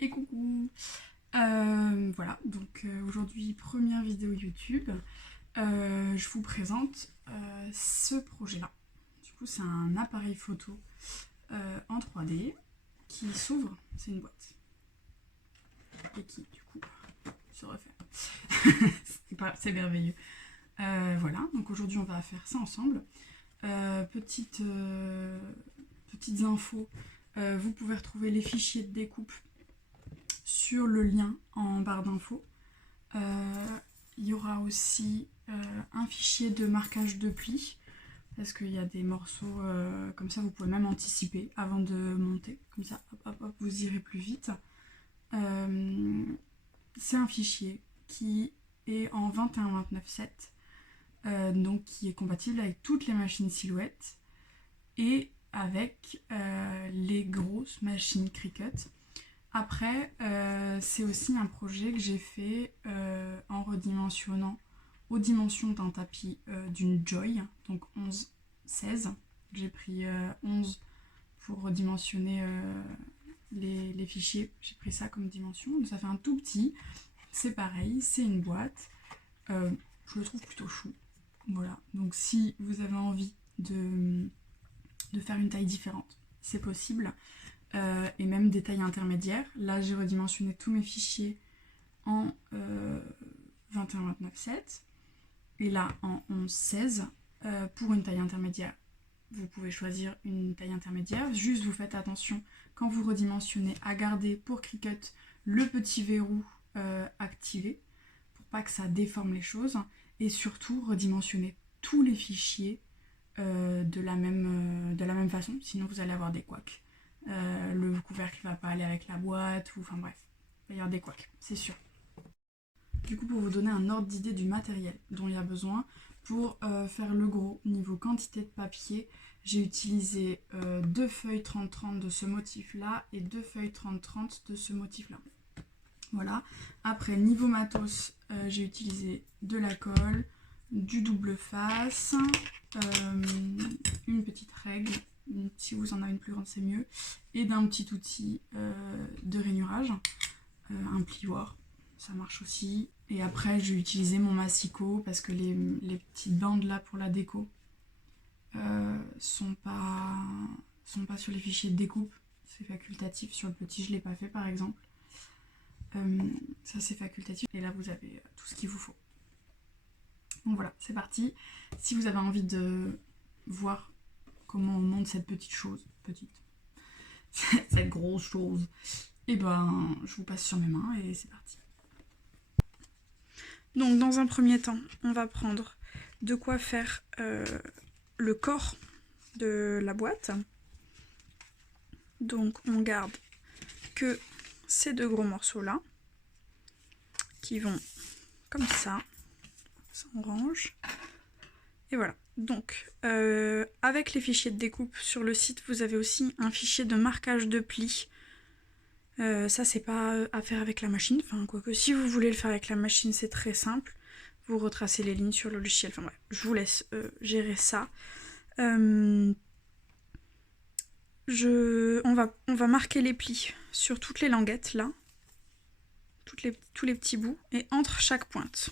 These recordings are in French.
Et coucou. Voilà, donc aujourd'hui première vidéo YouTube. Je vous présente ce projet-là. Du coup c'est un appareil photo en 3D qui s'ouvre, c'est une boîte. Et qui du coup se refait. C'est merveilleux. Voilà, donc aujourd'hui on va faire ça ensemble. Petites infos, vous pouvez retrouver les fichiers de découpe sur le lien en barre d'infos. Il y aura aussi un fichier de marquage de plis, parce qu'il y a des morceaux comme ça, vous pouvez même anticiper avant de monter, comme ça hop, vous irez plus vite. C'est un fichier qui est en 21-29/7, donc qui est compatible avec toutes les machines Silhouette et avec les grosses machines Cricut. Après, c'est aussi un projet que j'ai fait en redimensionnant aux dimensions d'un tapis d'une Joy, donc 11-16. J'ai pris 11 pour redimensionner les fichiers. J'ai pris ça comme dimension, donc ça fait un tout petit. C'est pareil, c'est une boîte. Je le trouve plutôt chou. Voilà, donc si vous avez envie de faire une taille différente, c'est possible. Et même des tailles intermédiaires. Là, j'ai redimensionné tous mes fichiers en 21-29/7 et là en 11-16 pour une taille intermédiaire. Vous pouvez choisir une taille intermédiaire. Juste, vous faites attention quand vous redimensionnez à garder pour Cricut le petit verrou activé pour pas que ça déforme les choses, et surtout redimensionner tous les fichiers de la même façon, sinon vous allez avoir des couacs. Le couvercle va pas aller avec la boîte, ou enfin bref, il va y avoir des couacs, c'est sûr. Du coup, pour vous donner un ordre d'idée du matériel dont il y a besoin, pour faire le gros niveau quantité de papier, j'ai utilisé 2 feuilles 30-30 de ce motif-là et 2 feuilles 30-30 de ce motif-là. Voilà. Après, niveau matos, j'ai utilisé de la colle, du double face, une petite règle, si vous en avez une plus grande c'est mieux, et d'un petit outil de rainurage, un plioir, ça marche aussi. Et après j'ai utilisé mon massicot parce que les petites bandes là pour la déco sont pas sur les fichiers de découpe, c'est facultatif. Sur le petit je l'ai pas fait par exemple, ça c'est facultatif, et là vous avez tout ce qu'il vous faut. Donc voilà, c'est parti. Si vous avez envie de voir comment on monte cette petite chose, cette grosse chose, et ben je vous passe sur mes mains et c'est parti. Donc dans un premier temps, on va prendre de quoi faire le corps de la boîte. Donc on garde que ces deux gros morceaux là, qui vont comme ça on range, et voilà. Donc avec les fichiers de découpe sur le site, vous avez aussi un fichier de marquage de plis. Ça c'est pas à faire avec la machine, enfin quoique si vous voulez le faire avec la machine c'est très simple, vous retracez les lignes sur le logiciel, enfin bref, je vous laisse gérer ça. On va marquer les plis sur toutes les languettes là, tous les petits bouts, et entre chaque pointe.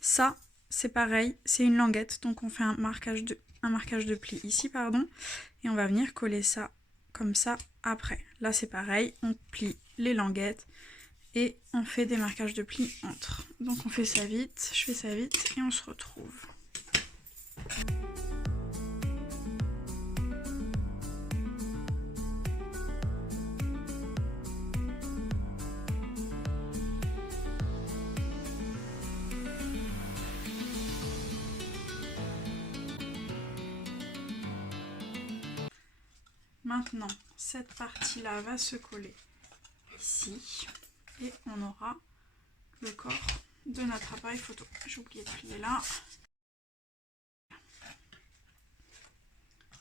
Ça c'est pareil, c'est une languette, donc on fait un marquage de plis ici, pardon, et on va venir coller ça comme ça après. Là c'est pareil, on plie les languettes et on fait des marquages de plis entre. Donc on fait ça vite, je fais ça vite et on se retrouve. Maintenant, cette partie-là va se coller ici et on aura le corps de notre appareil photo. J'ai oublié de plier là.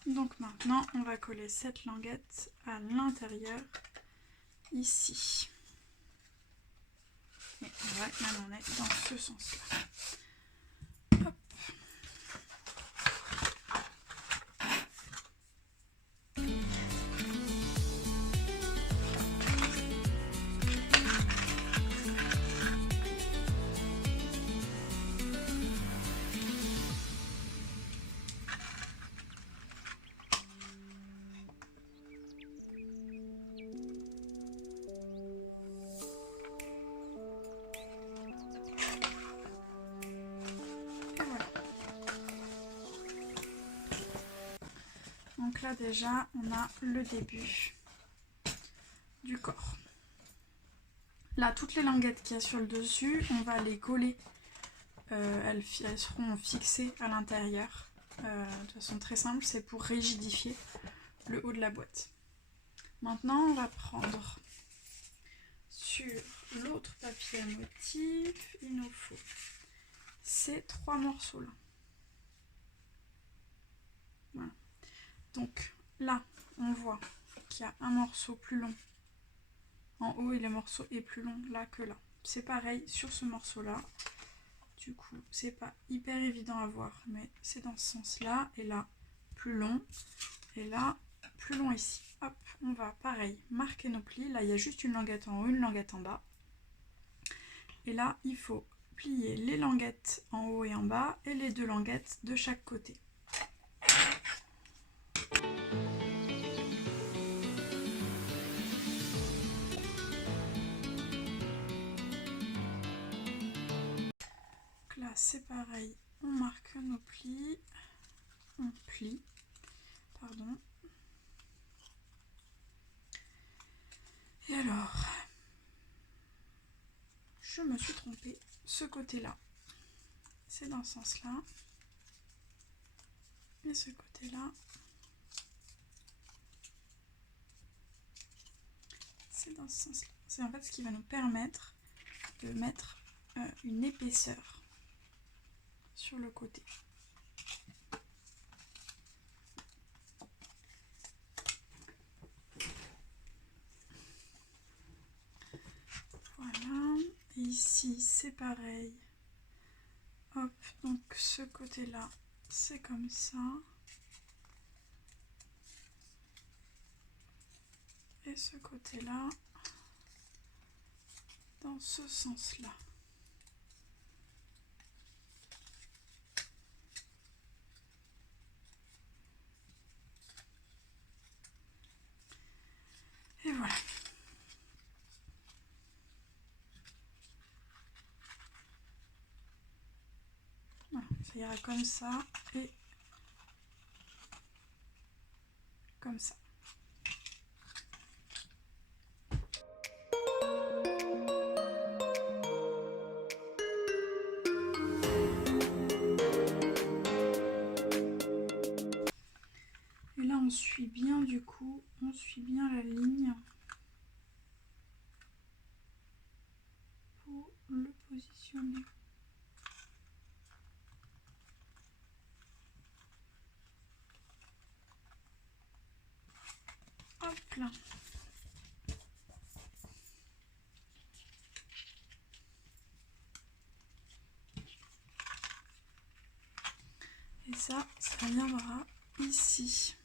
Donc maintenant, on va coller cette languette à l'intérieur ici. Et là, on est dans ce sens-là. Hop. Donc là déjà, on a le début du corps. Là, toutes les languettes qu'il y a sur le dessus, on va les coller. Elles seront fixées à l'intérieur. De façon très simple, c'est pour rigidifier le haut de la boîte. Maintenant, on va prendre sur l'autre papier à motif, il nous faut ces 3 morceaux là. Voilà. Donc là, on voit qu'il y a un morceau plus long en haut et le morceau est plus long là que là. C'est pareil sur ce morceau là. Du coup, c'est pas hyper évident à voir, mais c'est dans ce sens là. Et là, plus long. Et là, plus long ici. Hop, on va pareil marquer nos plis. Là, il y a juste une languette en haut, une languette en bas. Et là, il faut plier les languettes en haut et en bas et les 2 languettes de chaque côté. Donc là, c'est pareil. On marque nos plis. On plie. Pardon. Et alors, je me suis trompée. Ce côté-là, c'est dans ce sens-là. Et ce côté-là, c'est dans ce sens-là. C'est en fait ce qui va nous permettre de mettre une épaisseur sur le côté. Voilà. Et ici, c'est pareil. Hop, donc ce côté-là, c'est comme ça. Et ce côté-là, dans ce sens-là. Et voilà. Voilà, ça ira comme ça et comme ça. Et là on suit bien du coup, on suit bien la ligne pour le positionner. Hop là. Et ça viendra ici.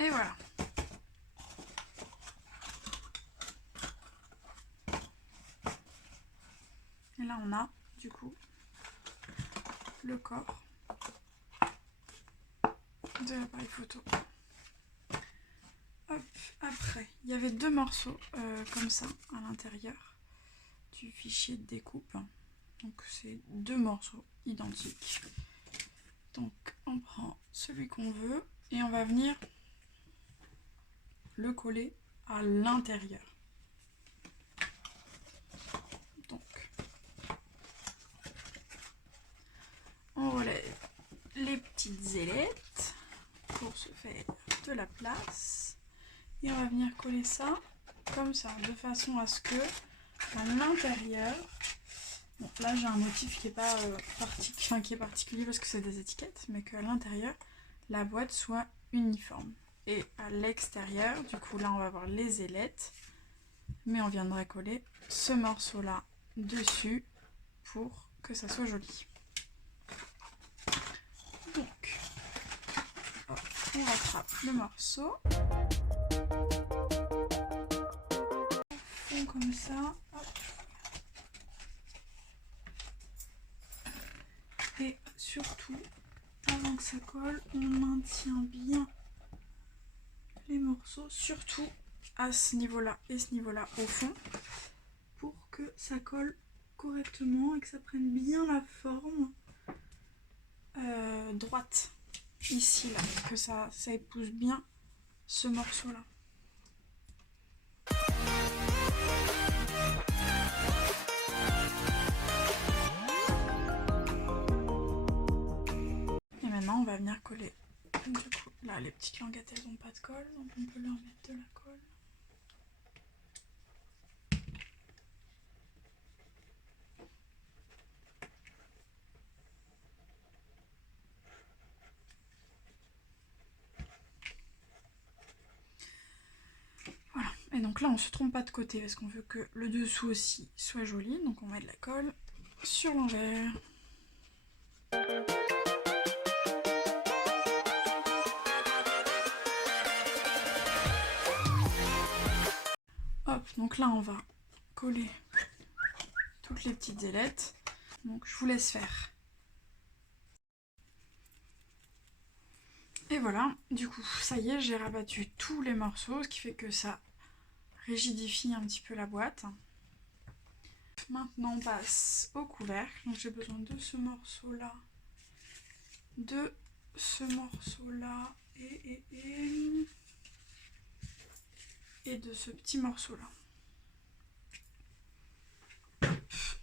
Et voilà. Et là on a du coup le corps de l'appareil photo. Hop, après, il y avait 2 morceaux comme ça à l'intérieur du fichier de découpe. Donc c'est 2 morceaux identiques. Donc on prend celui qu'on veut et on va venir le coller à l'intérieur. Donc petites ailettes pour se faire de la place. Et on va venir coller ça comme ça, de façon à ce que à l'intérieur, bon, là j'ai un motif qui est pas qui est particulier parce que c'est des étiquettes, mais qu'à l'intérieur la boîte soit uniforme. Et à l'extérieur, du coup là on va avoir les ailettes, mais on viendra coller ce morceau là dessus pour que ça soit joli. Donc hop, on rattrape le morceau, on comme ça, hop. Et surtout, avant que ça colle, on maintient bien les morceaux, surtout à ce niveau-là et ce niveau-là au fond, pour que ça colle correctement et que ça prenne bien la forme droite, ici, là, que ça épouse bien ce morceau-là. Et maintenant, on va venir coller. Du coup, là, les petites languettes, elles n'ont pas de colle, donc on peut leur mettre de la colle. Voilà, et donc là, on se trompe pas de côté parce qu'on veut que le dessous aussi soit joli, donc on met de la colle sur l'envers. Hop, donc là on va coller toutes les petites ailettes. Donc je vous laisse faire. Et voilà, du coup, ça y est, j'ai rabattu tous les morceaux, ce qui fait que ça rigidifie un petit peu la boîte. Maintenant on passe au couvercle. Donc j'ai besoin de ce morceau-là, de ce morceau-là et de ce petit morceau-là.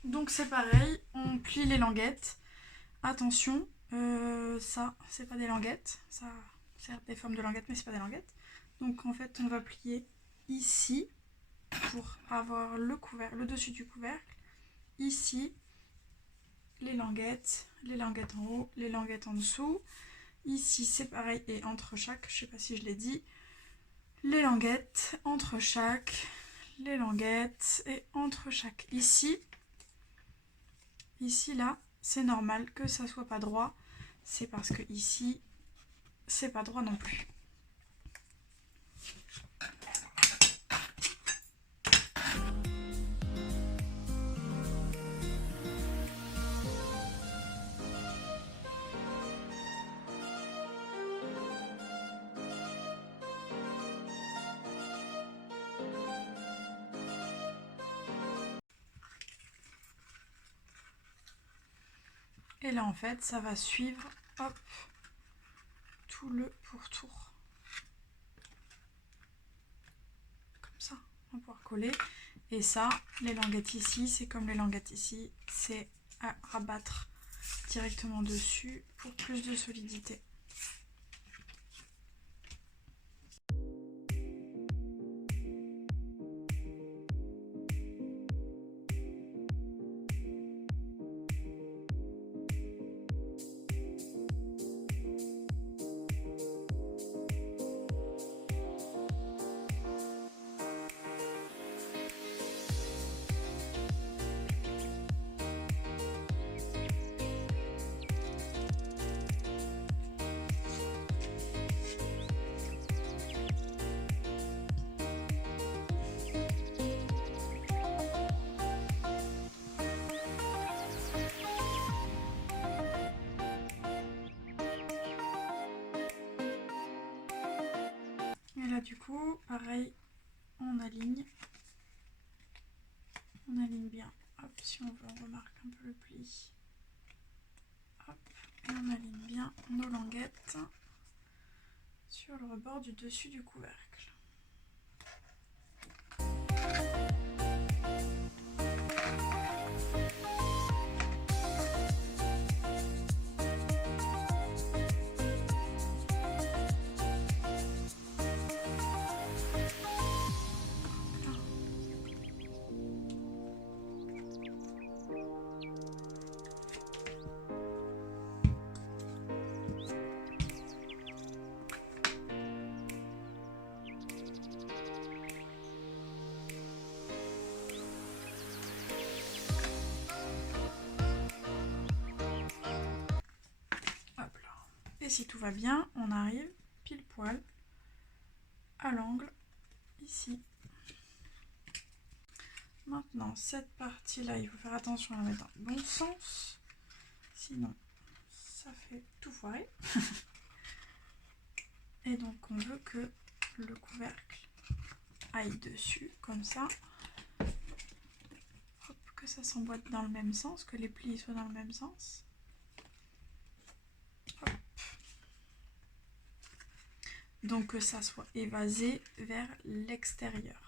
Donc c'est pareil, on plie les languettes. Attention, ça c'est pas des languettes, ça sert des formes de languettes mais c'est pas des languettes. Donc en fait on va plier ici pour avoir le dessus du couvercle. Ici les languettes en haut, les languettes en dessous. Ici c'est pareil et entre chaque, je sais pas si je l'ai dit, les languettes entre chaque, les languettes et entre chaque. Ici là, c'est normal que ça soit pas droit, c'est parce que ici c'est pas droit non plus. Et là en fait ça va suivre, hop, tout le pourtour. Comme ça, on va pouvoir coller. Et ça, les languettes ici, c'est comme les languettes ici, c'est à rabattre directement dessus pour plus de solidité. Et là du coup, pareil, on aligne bien. Hop, si on veut, on remarque un peu le pli. Hop, et on aligne bien nos languettes sur le rebord du dessus du couvercle. Et si tout va bien, on arrive pile poil à l'angle ici. Maintenant, cette partie-là, il faut faire attention à la mettre dans le bon sens. Sinon, ça fait tout foirer. Et donc, on veut que le couvercle aille dessus, comme ça. Hop, que ça s'emboîte dans le même sens, que les plis soient dans le même sens. Hop. Donc, que ça soit évasé vers l'extérieur.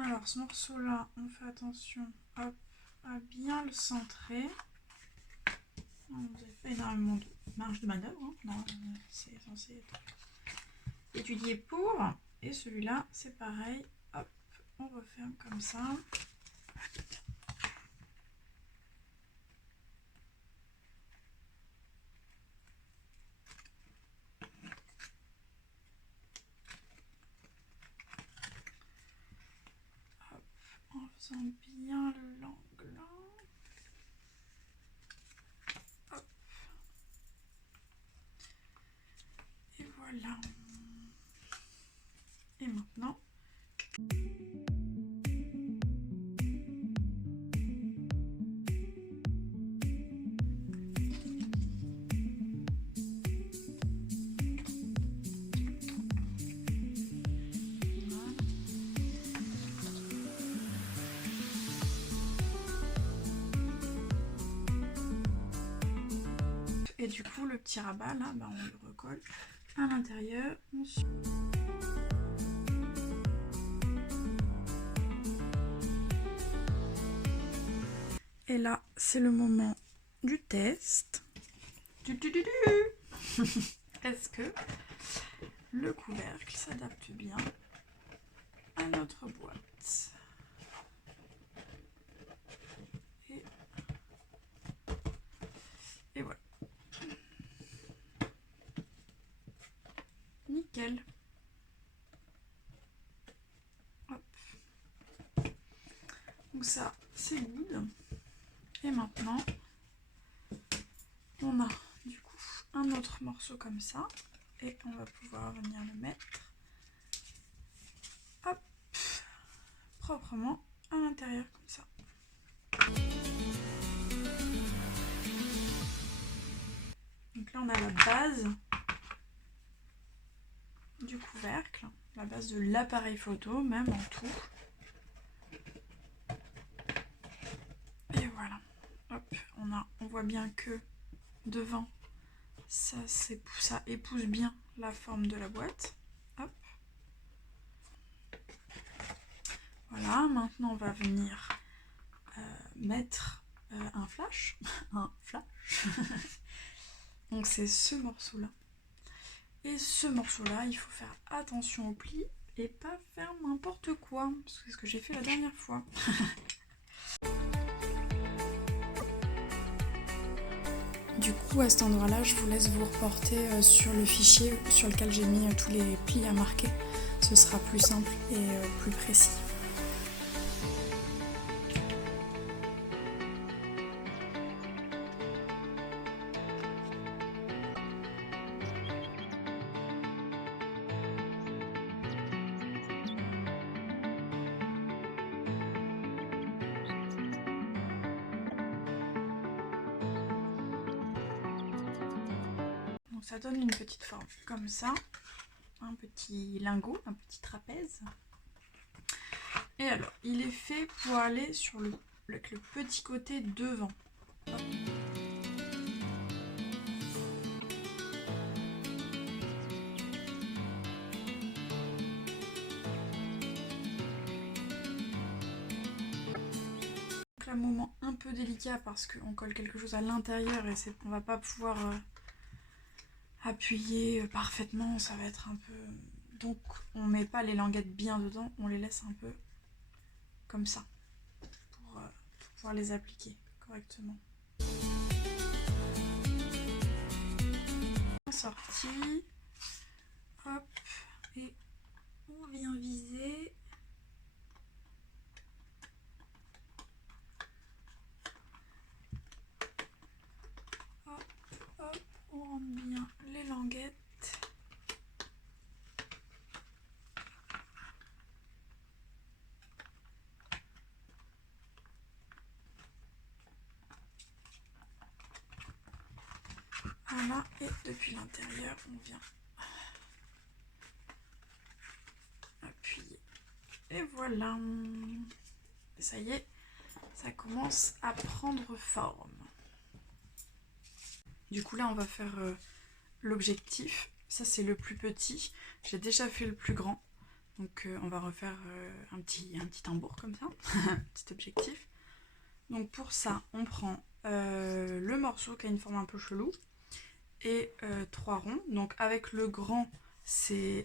Alors ce morceau là, on fait attention hop, à bien le centrer. Vous n'avez pas énormément de marge de manœuvre, hein. Non, c'est censé être étudié pour. Et celui-là, c'est pareil, hop, on referme comme ça. En faisant bien l'angle là. Hop. Et voilà. Et maintenant, et du coup, le petit rabat là, bah, on le recolle à l'intérieur. Et là, c'est le moment du test. Est-ce que le couvercle s'adapte bien à notre boîte? Et voilà. Nickel. Hop. Donc ça, c'est good. Et maintenant, on a du coup un autre morceau comme ça. Et on va pouvoir venir le mettre hop, proprement à l'intérieur comme ça. Donc là, on a la base du couvercle, la base de l'appareil photo, même en tout. Et voilà. Hop, on voit bien que devant, ça épouse bien la forme de la boîte. Hop. Voilà, maintenant on va venir mettre un flash. Un flash. Donc c'est ce morceau-là. Et ce morceau-là, il faut faire attention au pli et pas faire n'importe quoi. Parce que c'est ce que j'ai fait la dernière fois. Du coup, à cet endroit-là, je vous laisse vous reporter sur le fichier sur lequel j'ai mis tous les plis à marquer. Ce sera plus simple et plus précis. Donc ça donne une petite forme comme ça, un petit lingot, un petit trapèze. Et alors, il est fait pour aller sur avec le petit côté devant. Hop. un moment un peu délicat parce qu'on colle quelque chose à l'intérieur et on va pas pouvoir appuyer parfaitement, ça va être un peu... Donc on met pas les languettes bien dedans, on les laisse un peu comme ça pour pouvoir les appliquer correctement. Sortie, hop, et on vient viser. Hop, hop, on rentre bien les languettes. Voilà, et depuis l'intérieur, on vient appuyer. Et voilà, ça y est, ça commence à prendre forme. Du coup là, on va faire l'objectif. Ça, c'est le plus petit. J'ai déjà fait le plus grand. Donc on va refaire un petit tambour comme ça, un petit objectif. Donc pour ça, on prend le morceau qui a une forme un peu chelou et 3 ronds. Donc avec le grand,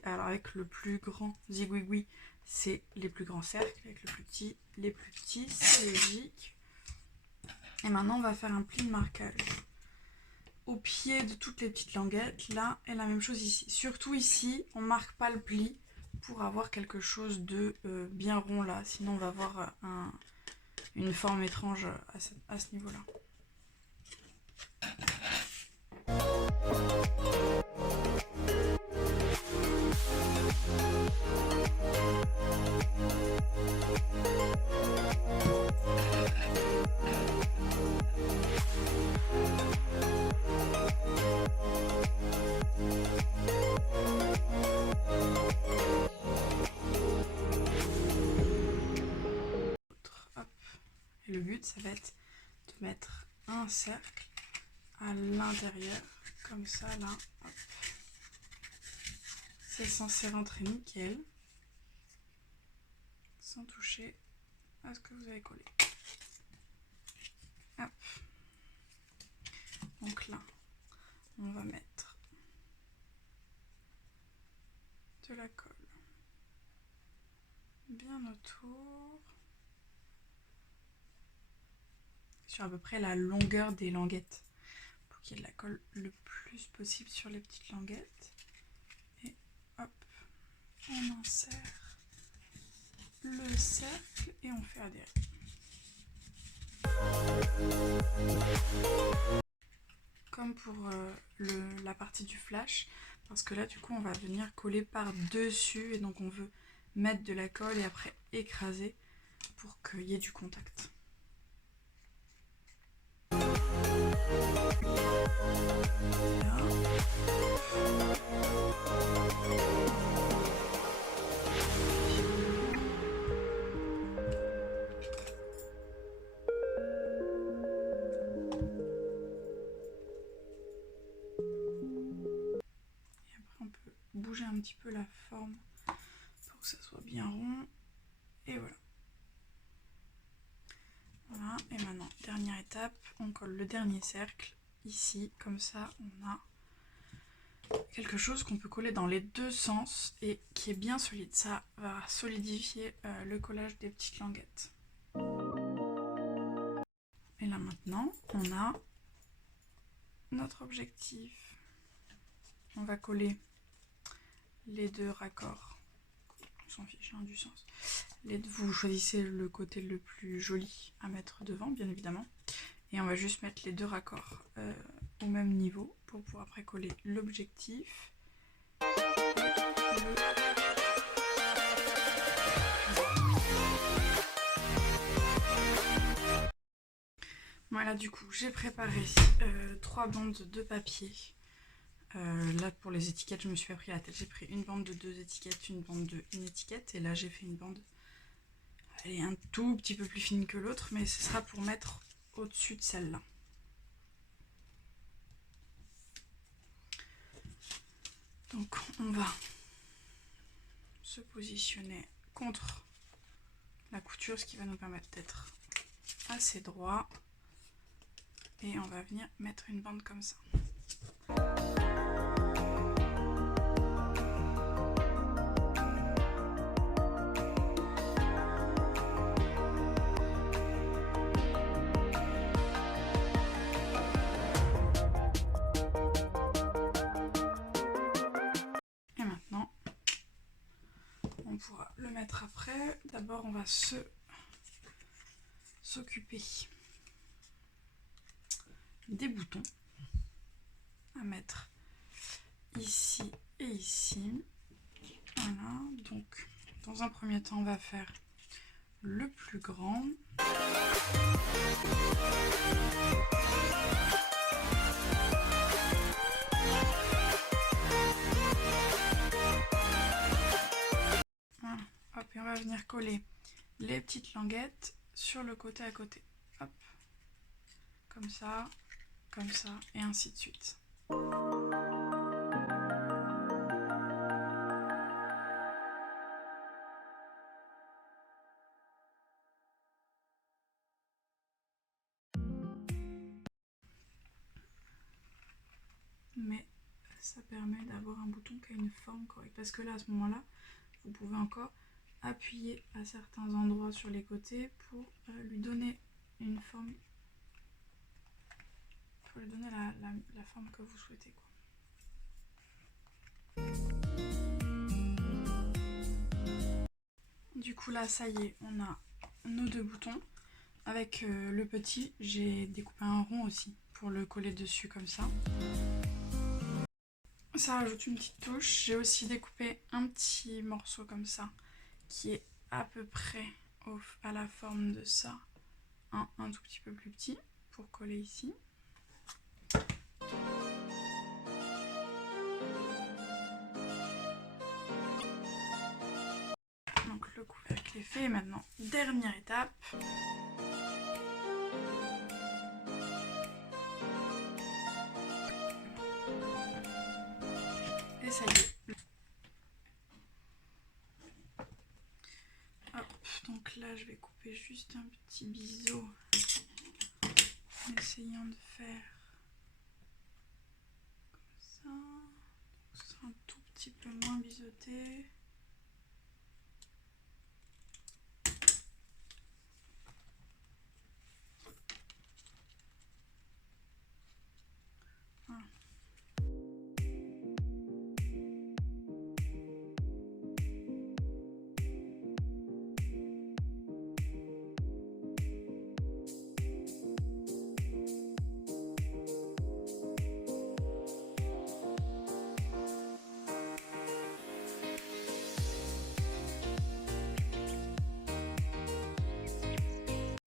alors avec le plus grand zigouigoui, c'est les plus grands cercles. Avec le plus petit, les plus petits, c'est logique. Et maintenant, on va faire un pli de marquage au pied de toutes les petites languettes, là, et la même chose ici. Surtout ici, on marque pas le pli pour avoir quelque chose de bien rond là, sinon on va avoir une forme étrange à ce niveau-là. Et le but, ça va être de mettre un cercle à l'intérieur, comme ça, là. C'est censé rentrer nickel, sans toucher à ce que vous avez collé. Hop. Donc là, on va mettre de la colle bien autour, sur à peu près la longueur des languettes, pour qu'il y ait de la colle le plus possible sur les petites languettes. Et hop, on insère le cercle et on fait adhérer. Comme pour la partie du flash, parce que là du coup on va venir coller par dessus et donc on veut mettre de la colle et après écraser pour qu'il y ait du contact. Là. Bouger un petit peu la forme pour que ça soit bien rond, et voilà. Voilà, et maintenant dernière étape, on colle le dernier cercle ici, comme ça on a quelque chose qu'on peut coller dans les deux sens et qui est bien solide. Ça va solidifier le collage des petites languettes. Et là maintenant on a notre objectif. On va coller les deux raccords, on s'en fiche du sens. Vous choisissez le côté le plus joli à mettre devant, bien évidemment. Et on va juste mettre les deux raccords au même niveau pour pouvoir après coller l'objectif. Voilà, du coup, j'ai préparé 3 bandes de papier. Là pour les étiquettes, je me suis pas pris la tête, j'ai pris une bande de 2 étiquettes, une bande de 1 étiquette, et là j'ai fait une bande, elle est un tout petit peu plus fine que l'autre, mais ce sera pour mettre au-dessus de celle-là. Donc on va se positionner contre la couture, ce qui va nous permettre d'être assez droit. Et on va venir mettre une bande comme ça. Et maintenant, on pourra le mettre après. D'abord, on va s'occuper des boutons à mettre ici et ici. Voilà, donc dans un premier temps, on va faire le plus grand. Voilà, hop, et on va venir coller les petites languettes sur le côté à côté. Hop, comme ça, et ainsi de suite. Mais ça permet d'avoir un bouton qui a une forme correcte. Parce que là, à ce moment-là, vous pouvez encore appuyer à certains endroits sur les côtés pour lui donner une forme, pour lui donner la forme que vous souhaitez, quoi. Du coup là, ça y est, on a nos deux boutons. Avec le petit, j'ai découpé un rond aussi pour le coller dessus comme ça. Ça rajoute une petite touche. J'ai aussi découpé un petit morceau comme ça qui est à peu près à la forme de ça, un tout petit peu plus petit pour coller ici. Donc le couvercle est fait. Et maintenant, dernière étape. Et ça y est. Hop, donc là je vais couper juste un petit biseau en essayant de faire comme ça. Donc ce sera un tout petit peu moins biseauté. Voilà.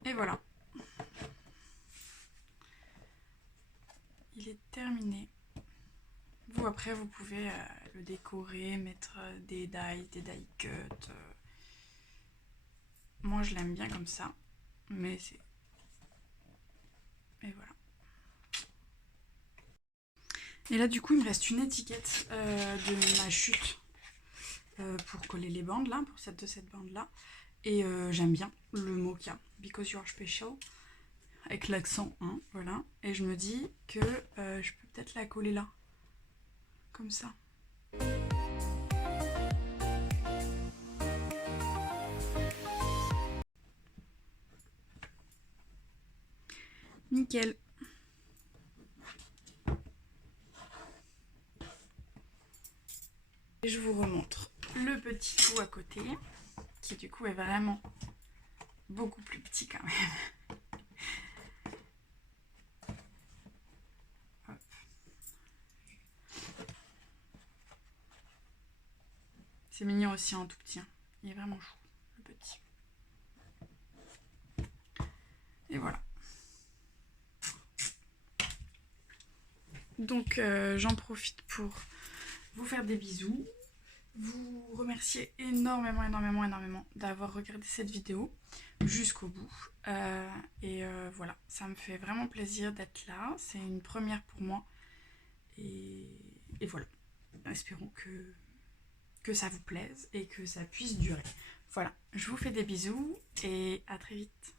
Et voilà. Il est terminé. Vous, après, vous pouvez le décorer, mettre des die cuts. Moi, je l'aime bien comme ça. Mais c'est... Et voilà. Et là, du coup, il me reste une étiquette de ma chute pour coller les bandes, là, pour cette bande-là. Et j'aime bien le mot qu'il y a, because you are special, avec l'accent 1, voilà. Et je me dis que je peux peut-être la coller là, comme ça. Nickel. Et je vous remontre le petit bout à côté, qui du coup est vraiment beaucoup plus petit quand même. Hop. C'est mignon aussi en tout petit, hein. Il est vraiment chou, le petit. Et voilà. Donc j'en profite pour vous faire des bisous, vous remercier énormément d'avoir regardé cette vidéo jusqu'au bout. Voilà, ça me fait vraiment plaisir d'être là, c'est une première pour moi. Et voilà, espérons que ça vous plaise et que ça puisse durer. Voilà, je vous fais des bisous et à très vite.